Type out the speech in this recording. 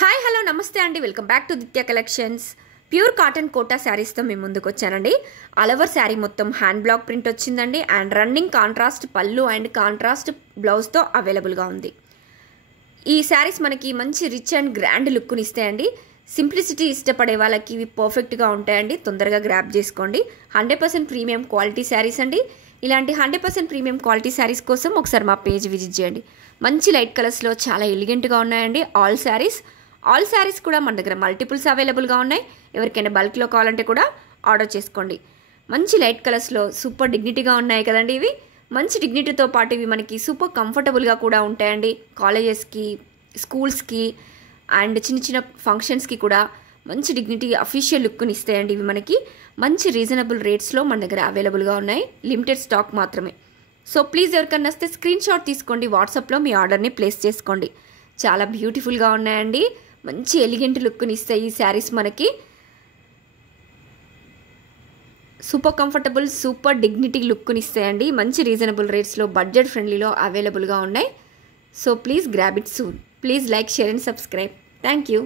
Hi hello నమస్తే అండి, welcome back to దిత్య కలెక్షన్స్. ప్యూర్ కాటన్ కోటా శారీస్తో మేము ముందుకు వచ్చానండి. ఆల్ ఓవర్ శారీ మొత్తం హ్యాండ్ బ్లాక్ ప్రింట్ వచ్చిందండి అండ్ రన్నింగ్ కాంట్రాస్ట్ పళ్ళు అండ్ కాంట్రాస్ట్ బ్లౌజ్తో అవైలబుల్గా ఉంది. ఈ శారీస్ మనకి మంచి రిచ్ అండ్ గ్రాండ్ లుక్ని ఇస్తాయండి. సింప్లిసిటీ ఇష్టపడే వాళ్ళకి ఇవి పర్ఫెక్ట్గా ఉంటాయండి. తొందరగా గ్రాప్ చేసుకోండి. 100% ప్రీమియం క్వాలిటీ శారీస్ అండి. ఇలాంటి 100% ప్రీమియం క్వాలిటీ శారీస్ కోసం ఒకసారి మా పేజ్ విజిట్ చేయండి. మంచి లైట్ కలర్స్లో చాలా ఎలిగెంట్గా ఉన్నాయండి ఆల్ శారీస్ కూడా మన దగ్గర మల్టిపుల్స్ అవైలబుల్గా ఉన్నాయి. ఎవరికైనా బల్క్లో కావాలంటే కూడా ఆర్డర్ చేసుకోండి. మంచి లైట్ కలర్స్లో సూపర్ డిగ్నిటీగా ఉన్నాయి కదండి. ఇవి మంచి డిగ్నిటీతో పాటు ఇవి మనకి సూపర్ కంఫర్టబుల్గా కూడా ఉంటాయండి. కాలేజెస్కి, స్కూల్స్కి అండ్ చిన్న చిన్న ఫంక్షన్స్కి కూడా మంచి డిగ్నిటీ అఫీషియల్ లుక్ని ఇస్తాయండి. ఇవి మనకి మంచి రీజనబుల్ రేట్స్లో మన దగ్గర అవైలబుల్గా ఉన్నాయి. లిమిటెడ్ స్టాక్ మాత్రమే. సో ప్లీజ్ ఎవరికన్నా వస్తే స్క్రీన్ షాట్ తీసుకోండి. వాట్సాప్లో మీ ఆర్డర్ని ప్లేస్ చేసుకోండి. చాలా బ్యూటిఫుల్గా ఉన్నాయండి. మంచి ఎలిగెంట్ లుక్ని ఇస్తాయి ఈ శారీస్ మనకి. సూపర్ కంఫర్టబుల్, సూపర్ డిగ్నిటీ లుక్ని ఇస్తాయండి. మంచి రీజనబుల్ రేట్స్లో బడ్జెట్ ఫ్రెండ్లీలో అవైలబుల్గా ఉన్నాయి. So please grab it soon. Please like, share and subscribe. Thank you.